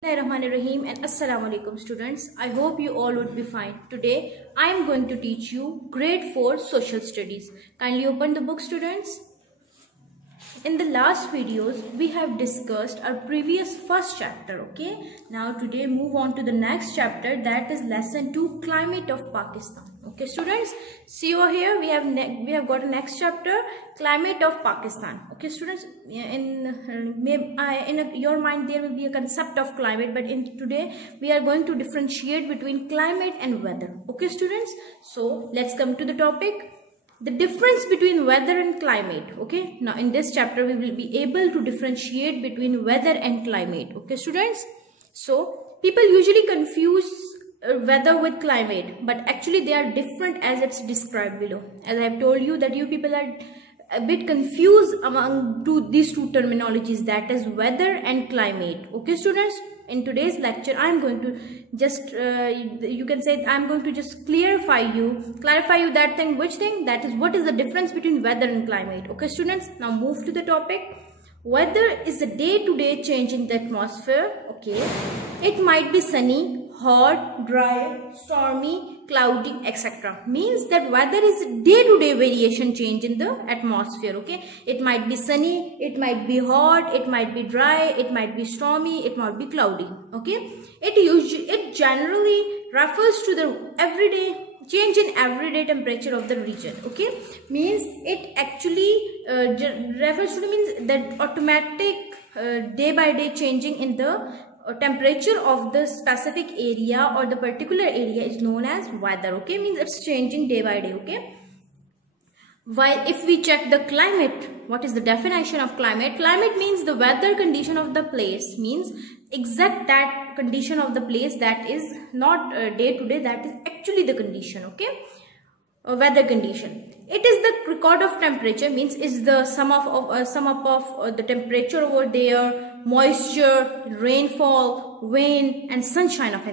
Bismillahirrahmanirrahim and Assalamu alaikum students. I hope you all would be fine. Today I am going to teach you grade 4 social studies. Kindly open the book students. In the last videos we have discussed our previous first chapter. Okay, now today move on to the next chapter, that is lesson 2, climate of Pakistan. Okay students, see over here we have got a next chapter, climate of Pakistan. Okay students, in your mind there will be a concept of climate, but in today we are going to differentiate between climate and weather. Okay students, so let's come to the topic, the difference between weather and climate. Okay, now in this chapter we will be able to differentiate between weather and climate. Okay students, so people usually confuse weather with climate, but actually they are different as it's described below. As I have told you that you people are a bit confused among these two terminologies, that is weather and climate. Okay students, in today's lecture I am going to just you can say I am going to just clarify you that thing, which thing, that is what is the difference between weather and climate. Okay students, now move to the topic. Weather is a day-to-day change in the atmosphere. Okay, it might be sunny, hot, dry, stormy, cloudy, etc. Means that weather is a day-to-day variation change in the atmosphere. Okay, it might be sunny, it might be hot, it might be dry, it might be stormy, it might be cloudy. Okay, it generally refers to the everyday change in everyday temperature of the region. Okay, means it actually refers to means that automatic day by day changing in the temperature of the specific area or the particular area is known as weather. Okay, means it's changing day by day. Okay, while if we check the climate, what is the definition of climate? Climate means the weather condition of the place, means exact that condition of the place, that is not day to day, that is actually the condition. Okay, weather condition. It is the record of temperature, means is the sum up of the temperature over there, moisture, rainfall, wind and sunshine of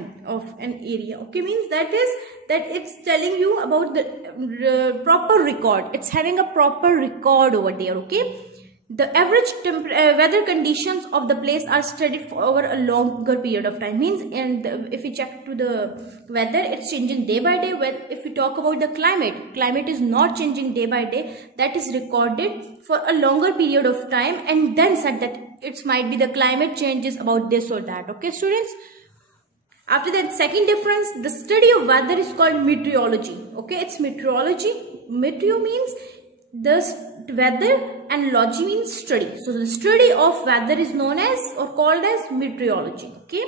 an area. Okay, means that it's telling you about the proper record, it's having a proper record over there. Okay, the average weather conditions of the place are studied for over a longer period of time, means if we check to the weather, it's changing day by day. Well, if we talk about the climate is not changing day by day, that is recorded for a longer period of time and then said that it might be the climate changes about this or that. Okay students, after that, second difference, the study of weather is called meteorology. Okay, it's meteorology. Meteo means the weather and logy means study. So the study of weather is known as or called as meteorology. Okay,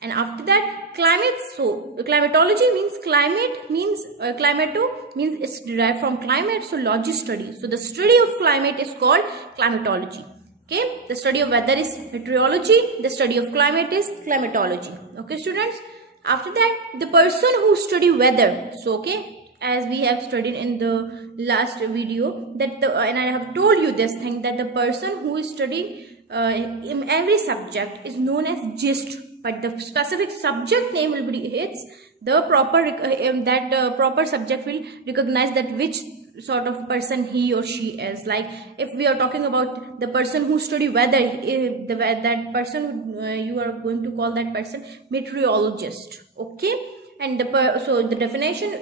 and after that, climate. So the climatology means climate means climato means it's derived from climate. So logy study. So the study of climate is called climatology. Okay, the study of weather is meteorology, the study of climate is climatology. Okay students, after that, the person who study weather. So okay, as we have studied in the last video that and I have told you this thing, that the person who is studying in every subject is known as gist, but the specific subject name will be its the proper proper subject will recognize that which sort of person he or she is. Like if we are talking about the person who study weather, that person you are going to call that person meteorologist. Okay, and so the definition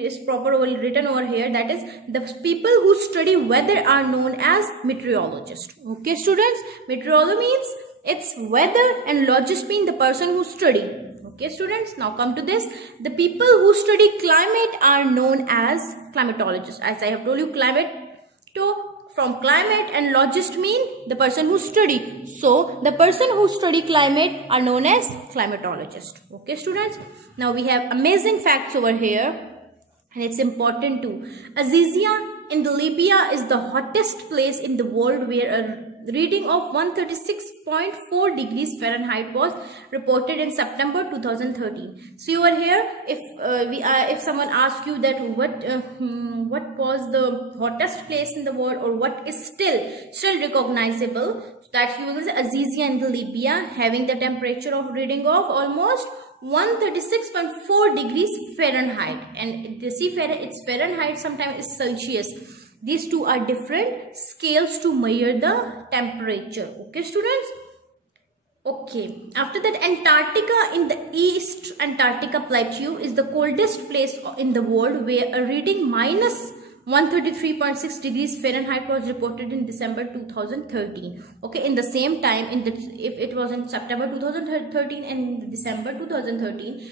is proper written over here, that is the people who study weather are known as meteorologists. Okay students, meteorology means it's weather and logist mean the person who study. Okay students, now come to this, the people who study climate are known as climatologists. As I have told you, from climate and logist mean the person who study. So the person who study climate are known as climatologist. Okay students, now we have amazing facts over here and it's important too. Azizia in Libya is the hottest place in the world, where a reading of 136.4 degrees Fahrenheit was reported in September 2013. See over here, if someone asks you that what was the hottest place in the world or what is still recognizable, that you will say Azizia in Libya, having the temperature of reading of almost 136.4 degrees Fahrenheit, and the it's Fahrenheit, sometimes it's Celsius. These two are different scales to measure the temperature. Okay students, Okay, after that, Antarctica in the East Antarctica Plateau is the coldest place in the world, where a reading minus 133.6 degrees Fahrenheit was reported in December 2013. Okay, in the same time, if it was in September 2013 and December 2013,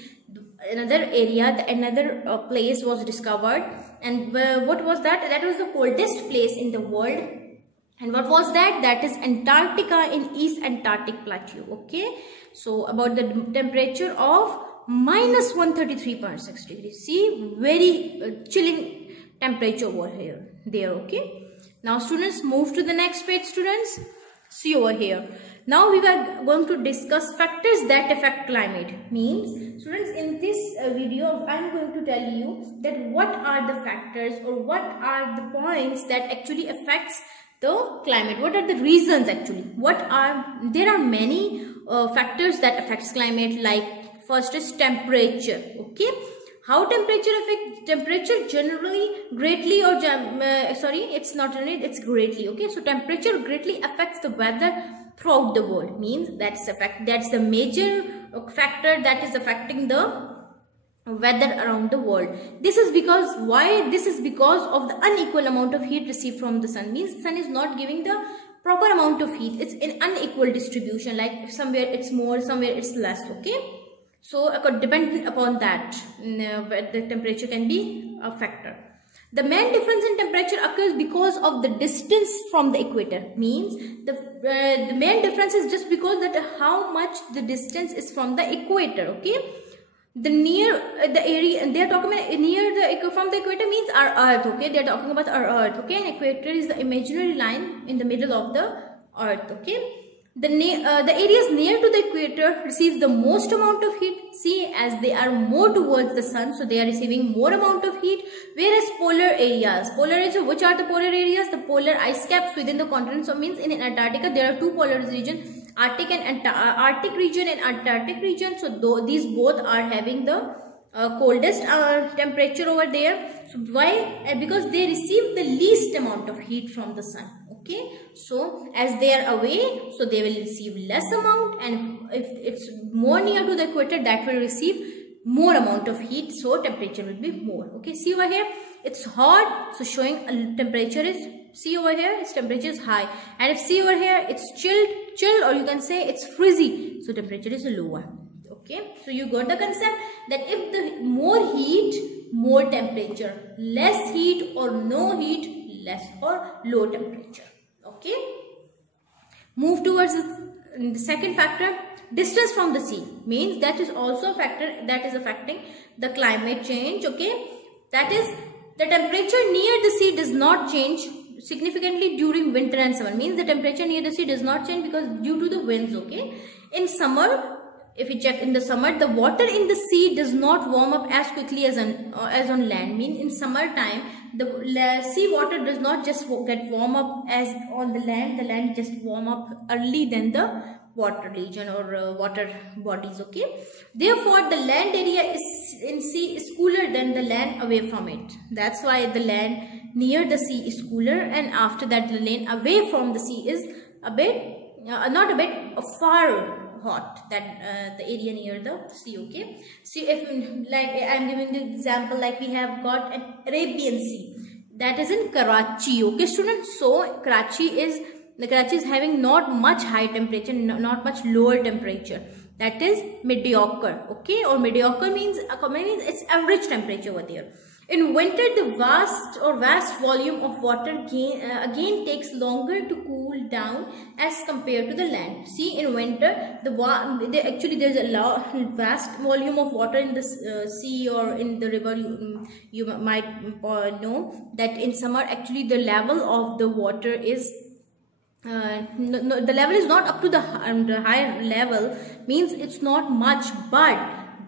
another area, another place was discovered. And what was that? That was the coldest place in the world. And what was that? That is Antarctica in East Antarctic Plateau. Okay, so about the temperature of minus 133.6 degrees. See, very chilling temperature over here there. Okay, now students, move to the next page. Students, see over here. Now we are going to discuss factors that affect climate. Means, students, in this video I am going to tell you that what are the factors or what are the points that actually affects the climate. What are the reasons actually? There are many factors that affects climate. Like, first is temperature. Okay, how temperature affects? Temperature generally greatly, or it's not generally, it's greatly. Okay, so temperature greatly affects the weather throughout the world. Means that's the major factor that is affecting the weather around the world. This is because, why? This is because of the unequal amount of heat received from the sun. Means sun is not giving the proper amount of heat. It's an unequal distribution, like somewhere it's more, somewhere it's less. Okay, so dependent upon that, the temperature can be a factor. The main difference in temperature occurs because of the distance from the equator. Means the main difference is just because that how much the distance is from the equator. Okay, the area they are talking about near from the equator means our earth. Okay, they are talking about our earth. Okay, and equator is the imaginary line in the middle of the earth. Okay, the areas near to the equator receive the most amount of heat. See, as they are more towards the sun, so they are receiving more amount of heat. Whereas polar areas, which are the polar areas? The polar ice caps within the continents. So means in Antarctica there are two polar regions, Arctic region and Antarctic region. So these both are having the coldest temperature over there. So why? Because they receive the least amount of heat from the sun. Okay, so as they are away, so they will receive less amount, and if it's more near to the equator, that will receive more amount of heat, so temperature will be more. Okay, see over here, it's hot, so showing temperature is, see over here, its temperature is high. And if see over here, it's chilled, or you can say it's frizzy, so temperature is lower. Okay, so you got the concept that if the more heat, more temperature, less heat or no heat, less or low temperature. Okay, move towards the second factor, distance from the sea. Means that is also a factor that is affecting the climate change. Okay, that is the temperature near the sea does not change significantly during winter and summer. Means the temperature near the sea does not change because due to the winds. Okay, in summer, if you check in the summer, the water in the sea does not warm up as quickly as on land. Means in summertime, the sea water does not just get warm up as on the land. The land just warm up early than the water region or water bodies. Okay, therefore the land area in sea is cooler than the land away from it. That's why the land near the sea is cooler, and after that the land away from the sea is a bit far hot than the area near the sea. Okay, so if like I am giving the example, like we have got an Arabian Sea that is in Karachi. Okay students, so Karachi is having not much high temperature, not much lower temperature, that is mediocre. Okay, or mediocre means it's average temperature over there. In winter, the vast volume of water again takes longer to cool down as compared to the land. See, in winter, there's a vast volume of water in the sea or in the river. You might know that in summer, actually the level of the water is the level is not up to the higher level. Means it's not much, but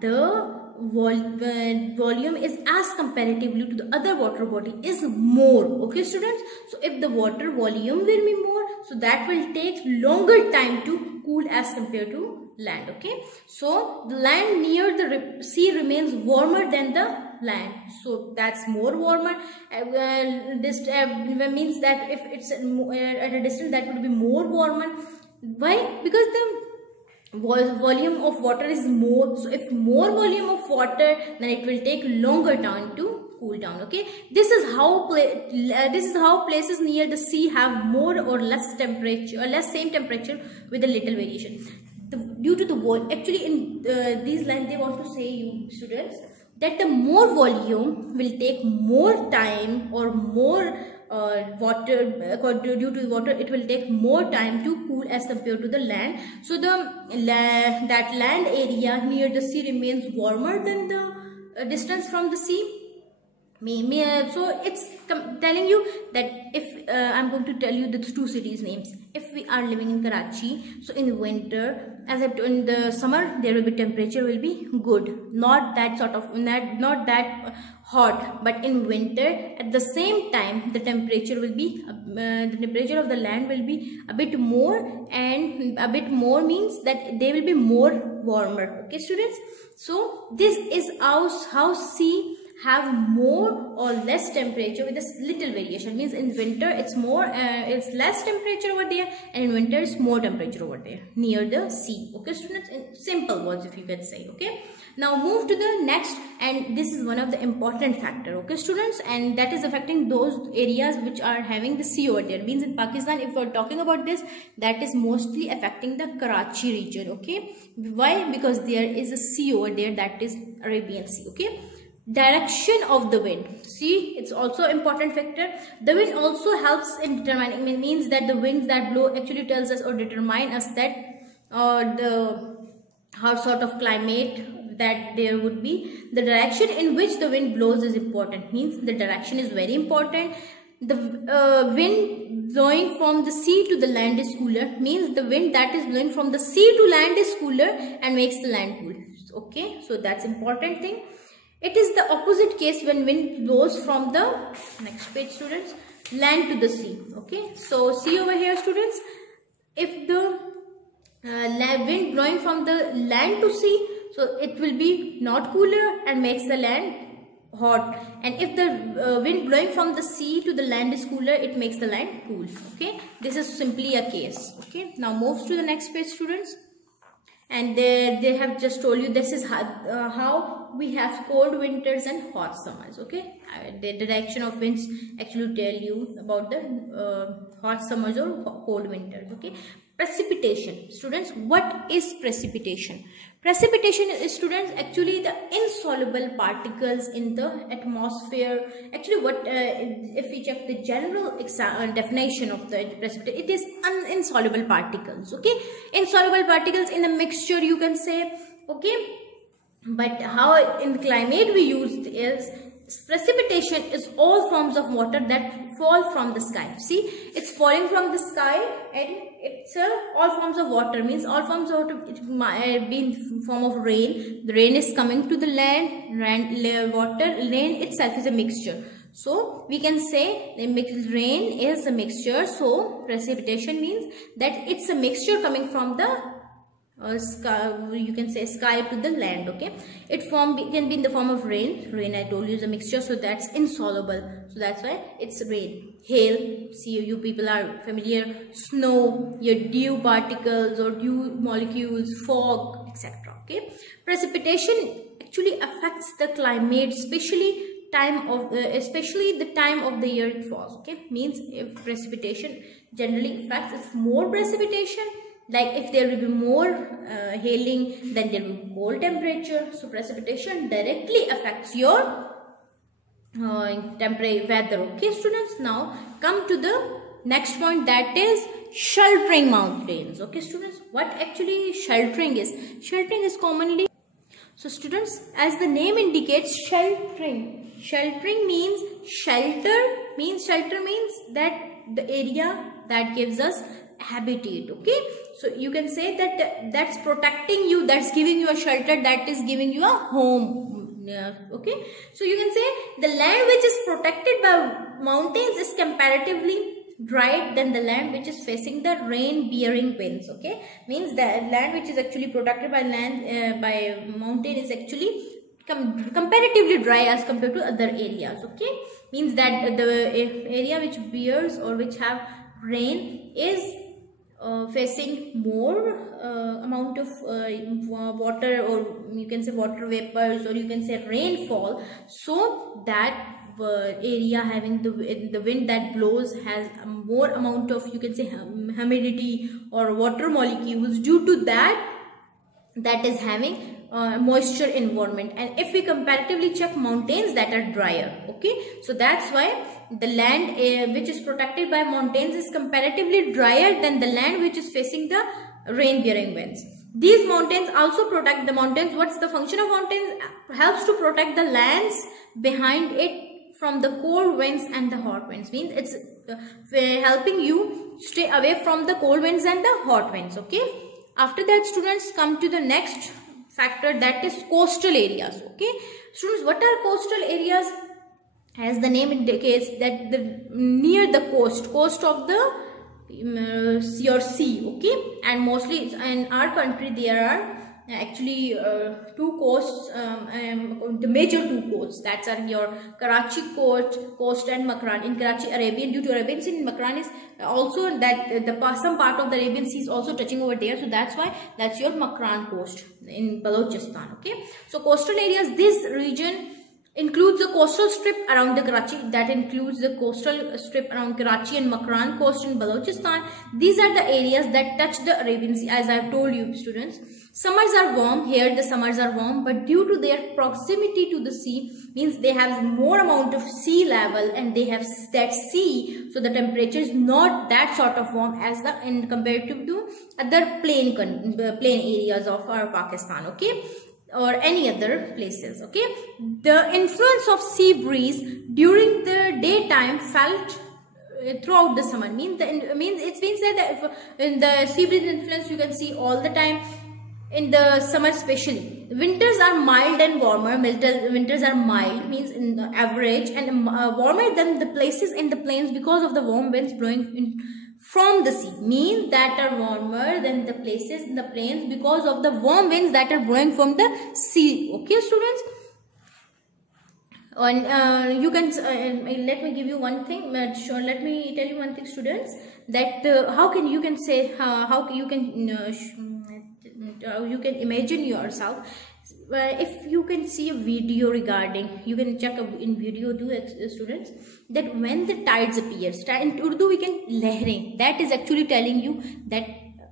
the volume is as comparatively to the other water body is more. Okay students, so if the water volume will be more, so that will take longer time to cool as compared to land. Okay, so the land near the sea remains warmer than the land, so that's more warmer. This means that if it's at a distance, that would be more warmer. Why? Because volume of water is more. So if more volume of water, then it will take longer time to cool down. Okay, this is how places near the sea have more or less temperature, or less same temperature with a little variation. Due to the wall, actually in these lines they want to say, you students, that the more volume will take more time, or more water, due to water it will take more time to cool as compared to the land. So that land area near the sea remains warmer than the distance from the sea. So it's telling you that if I'm going to tell you the two cities names. If we are living in Karachi, so in winter, as in the summer, there will be temperature will be good, not that sort of not that hot, but in winter at the same time the temperature will be the temperature of the land will be a bit more, and a bit more means that they will be more warmer. Okay students, so this is how sea have more or less temperature with a little variation. Means in winter it's more it's less temperature over there, and in winter it's more temperature over there near the sea. Okay students, in simple words if you can say. Okay, now move to the next, and this is one of the important factor. Okay students, and that is affecting those areas which are having the sea over there. Means in Pakistan, if we're talking about this, that is mostly affecting the Karachi region. Okay, why? Because there is a sea over there, that is Arabian Sea. Okay, direction of the wind, see, it's also important factor. The wind also helps in determining, means that the winds that blow actually tells us or determine us that the how sort of climate that there would be. The direction in which the wind blows is important, means the direction is very important. The wind blowing from the sea to the land is cooler, means the wind that is blowing from the sea to land is cooler and makes the land cool. Okay, so that's important thing. It is the opposite case when wind blows from the next page students, land to the sea. Okay, so see over here students, if the wind blowing from the land to sea, so it will be not cooler and makes the land hot, and if the wind blowing from the sea to the land is cooler, it makes the land cool. Okay, this is simply a case. Okay, now moves to the next page students, and they have just told you this is how we have cold winters and hot summers. Okay, the direction of winds actually tell you about the hot summers or cold winters. Okay, precipitation students, what is precipitation? Precipitation is students actually the insoluble particles in the atmosphere. Actually what if we check the general definition of the precipitation, it is insoluble particles. Okay, insoluble particles in a mixture you can say. Okay, but how in the climate we used is precipitation is all forms of water that fall from the sky. See, it's falling from the sky, and it's all forms of water, means all forms of water. It might be in form of rain. The rain is coming to the land. Rain itself is a mixture. So we can say the rain is a mixture. So precipitation means that it's a mixture coming from the sky, you can say sky to the land. Okay, it can be in the form of rain. Rain, I told you, is a mixture, so that's insoluble, so that's why it's rain. Hail, see, you people are familiar. Snow, your dew particles or dew molecules, fog, etc. Okay, precipitation actually affects the climate, especially the time of the year it falls. Okay, means if precipitation generally affects, if more precipitation, like if there will be more hailing, then there will be cold temperature. So precipitation directly affects your temperature, weather. Okay students, now come to the next point, that is sheltering mountains. Okay students, what actually sheltering is? Sheltering is commonly, so students, as the name indicates, sheltering means shelter, means that the area that gives us habitat. Okay, so you can say that that's protecting you, that's giving you a shelter, that is giving you a home. Yeah. Okay, so you can say the land which is protected by mountains is comparatively dry than the land which is facing the rain bearing winds. Okay, means the land which is actually protected by by mountain is actually comparatively dry as compared to other areas. Okay, means that the area which bears or which have rain is facing more amount of water, or you can say water vapors, or you can say rainfall, so that area having the wind that blows has a more amount of, you can say, humidity or water molecules. Due to that is having moisture environment. And if we comparatively check mountains that are drier, okay, so that's why the land which is protected by mountains is comparatively drier than the land which is facing the rain bearing winds. These mountains also protect the mountains. What's the function of mountains? Helps to protect the lands behind it from the cold winds and the hot winds. Means it's helping you stay away from the cold winds and the hot winds. Okay, after that, students, come to the next factor, that is coastal areas. Okay, students, what are coastal areas? As the name indicates, that near the coast of the your sea. Okay, and mostly in our country there are actually two coasts, the major two coasts, that are your Karachi coast and Makran. In Karachi, Arabian, due to Arabian Sea, in Makran is also that some part of the Arabian Sea is also touching over there, so that's why that's your Makran coast in Balochistan. Okay, so coastal areas, this region includes the coastal strip around the Karachi, that includes the coastal strip around Karachi and Makran coast in Balochistan. These are the areas that touch the Arabian Sea. As I have told you, students, summers are warm. Here the summers are warm, but due to their proximity to the sea, means they have more amount of sea level and they have that sea, so the temperature is not that sort of warm as in comparative to other plain areas of our Pakistan. Okay, or any other places. Okay, the influence of sea breeze during the daytime felt throughout the summer. Means it's been said that if in the sea breeze influence you can see all the time in the summer, especially. Winters are mild and warmer. Winters are mild, means in the average, and warmer than the places in the plains because of the warm winds blowing from the sea. Means that are warmer than the places in the plains because of the warm winds that are blowing from the sea. Okay, students. And you can let me give you one thing. Sure, let me tell you one thing, students. That how can you can say how you can imagine yourself. If you can see a video regarding, you can check in video too, students, that when the tides appears, in Urdu we can lehrein, that is actually telling you that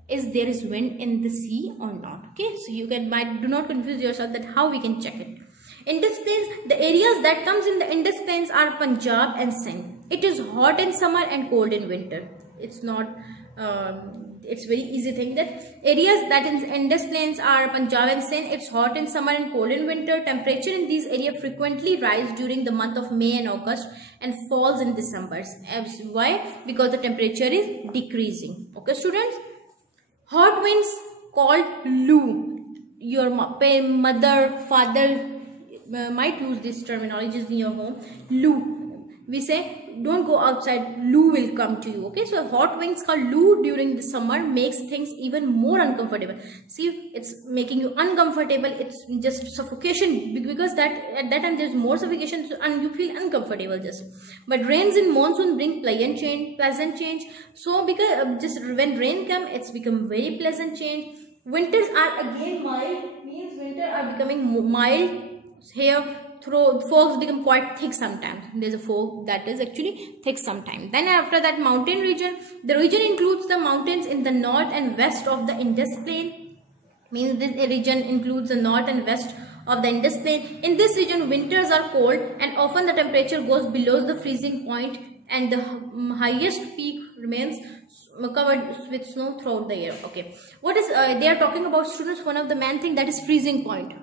there is wind in the sea or not. Okay, so you can do not confuse yourself that how we can check it. Indus Plains, the areas that comes in the Indus Plains are Punjab and Sindh. It is hot in summer and cold in winter. It's not it's very easy thing that areas that in Indus Plains are Punjab and Sindh. It's hot in summer and cold in winter. Temperature in these areas frequently rise during the month of May and August and falls in December. Why? Because the temperature is decreasing. Okay, students. Hot winds called Lu. Your mother, father might use these terminologies in your home. Lu. We say don't go outside, Lu will come to you. Okay, so hot winds called Lu during the summer makes things even more uncomfortable. See, it's making you uncomfortable. It's just suffocation, because that at that time there's more suffocation and you feel uncomfortable just. But rains in monsoon bring pleasant change. So because just when rain comes, it's become very pleasant change. Winters are again mild, means winter are becoming mild. Here fogs become quite thick sometimes. There's a fog that is actually thick sometimes. Then after that, mountain region. The region includes the mountains in the north and west of the Indus Plain. Means this region includes the north and west of the Indus Plain. In this region, winters are cold and often the temperature goes below the freezing point, and the highest peak remains covered with snow throughout the year. Okay, what is they are talking about, students? One of the main thing, that is freezing point.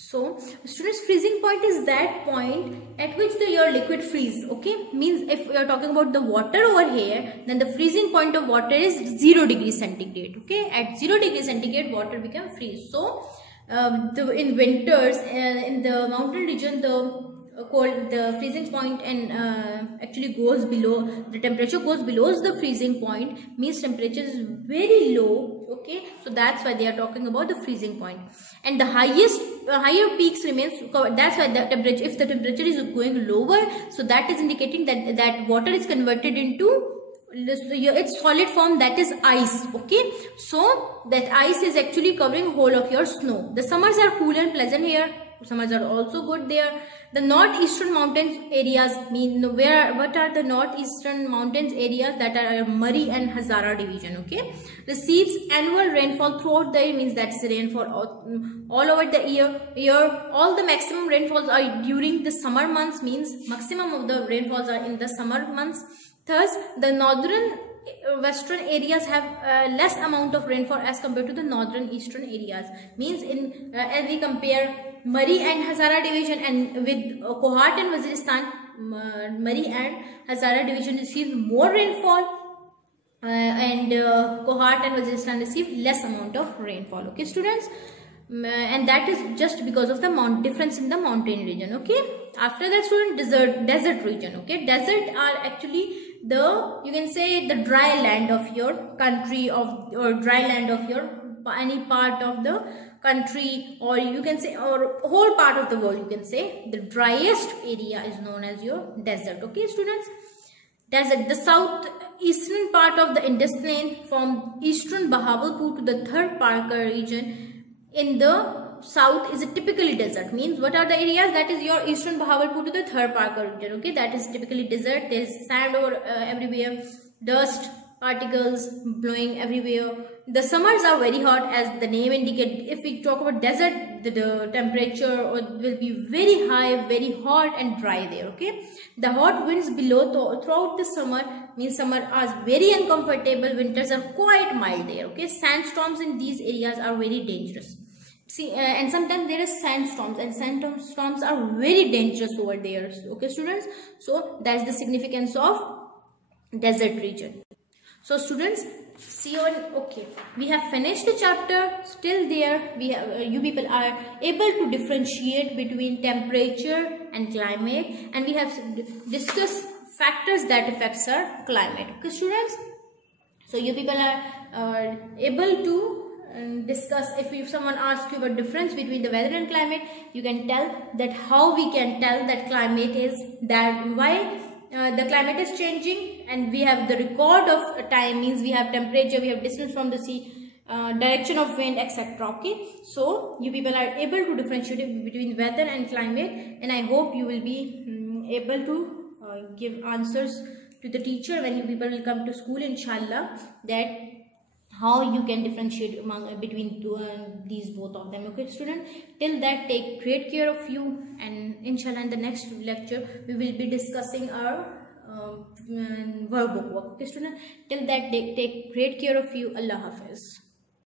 So, students, freezing point is that point at which your liquid freeze. Okay, means if we are talking about the water over here, then the freezing point of water is 0 degrees centigrade. Okay, at 0 degrees centigrade, water become freeze. So, in winters, in the mountain region, the freezing point and actually goes below, the temperature goes below the freezing point, means temperature is very low. Okay, so that's why they are talking about the freezing point. And the higher peaks remains covered. That's why the temperature, if the temperature is going lower, so that is indicating that water is converted into its solid form, that is ice. Okay, so that ice is actually covering whole of your snow. The summers are cool and pleasant here. Summers are also good there. The northeastern mountains areas mean what are the northeastern mountains areas? That are Murray and Hazara division. Okay, receives annual rainfall throughout the year, means that's rainfall all over the year. All the maximum rainfalls are during the summer months, means maximum of the rainfalls are in the summer months. Thus, the northern western areas have less amount of rainfall as compared to the northern eastern areas. Means in as we compare Murray and Hazara division and with Kohat and Waziristan, Murray and Hazara division receive more rainfall and Kohat and Waziristan receive less amount of rainfall. Okay, students, and that is just because of the difference in the mountain region. Okay, after that, student, desert region. Okay, desert are actually the, you can say, the dry land of your country or dry land of your any part of the country, or you can say, or whole part of the world. You can say the driest area is known as your desert. Okay, students, desert, the southeastern part of the Indus Plain from eastern Bahawalpur to the third Parker region in the south is a typically desert. Means what are the areas? That is your eastern Bahawalpur to the third Parker region. Okay, that is typically desert. There is sand over everywhere, dust particles blowing everywhere. The summers are very hot, as the name indicates. If we talk about desert, the temperature will be very high, very hot and dry there. Okay, the hot winds below throughout the summer, means summer are very uncomfortable, winters are quite mild there. Okay, sandstorms in these areas are very dangerous. See, and sometimes there is sandstorms, and sandstorms are very dangerous over there. Okay, students, so that's the significance of desert region. So students, see on, okay, we have finished the chapter. Still there, we have, you people are able to differentiate between temperature and climate, and we have discussed factors that affects our climate. Okay, students, so you people are able to discuss. If someone asks you about difference between the weather and climate, you can tell that how we can tell that climate is that, why the climate is changing, and we have the record of time, means we have temperature, we have distance from the sea, direction of wind, etc. Okay, so you people are able to differentiate between weather and climate, and I hope you will be able to give answers to the teacher when you people will come to school, inshallah, that how you can differentiate between these both of them. Okay, student, till that, take great care of you, and inshallah in the next lecture we will be discussing our workbook. Okay, student, till that, take great care of you. Allah Hafiz.